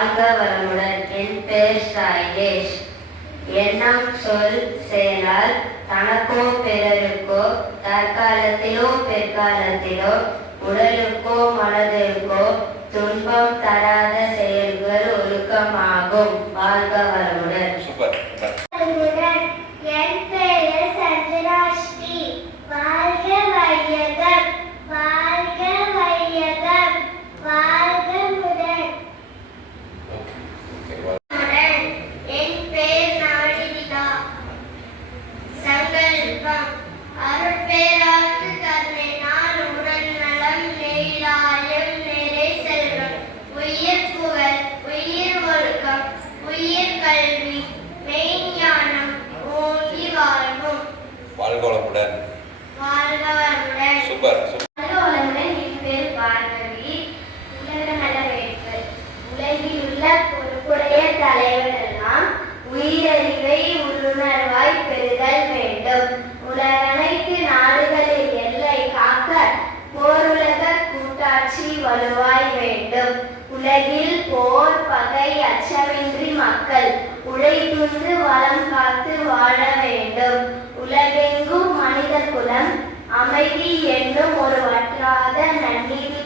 வளமுடன். என் பெயர் சைலேஷ். எண்ணம் சொல் செயலால் தனக்கோ பிறருக்கோ தற்காலத்திலோ பிற்காலத்திலோ உடலுக்கோ மனதிற்கோ துன்பம் தராத செயல்கள் ஒழுக்கமாகும். வாழ்க வளமுடன். என் பெயர் சந்திராஷ்டி. வாழ்க வையகம், வாழ்க வையகம், வாழ்க முதல். என் பெயர் நாடிவிதா. சங்கல்பம் அருட்பேராக்கு கருணை நாள் உடல் நலம் நெய்லாயம் நிறை செல்வம் உயிர் புகழ் உயிர் ஒழுக்கம் உயிர் கல்வி மெய்ஞானம் ஓங்கி வாழ்வும். வாழ்க வளமுடன். வாழ்க வளமுடன். சூப்பர். வாழ்க வளமுடன். என் பேர் பார்வதி. உலக நலவேட்பு. உலகில் உள்ள பொறுப்புடைய தலைவரெல்லாம் உயிரறிவை உள்ளுணர்வாய் பெறுதல் வேண்டும். உலகனைத்து நாடுகளில் எல்லை காக்க போருலக கூட்டாட்சி வலுவாய் வேண்டும். உலகில் போர் பகை அச்சமின்றி மக்கள் உழைத்துண்டு வளம் காத்து வாழ வேண்டும். உலகெங்கும் மனித குலம் அமைதி என்னும் ஒரு வற்றாத நன்னீதி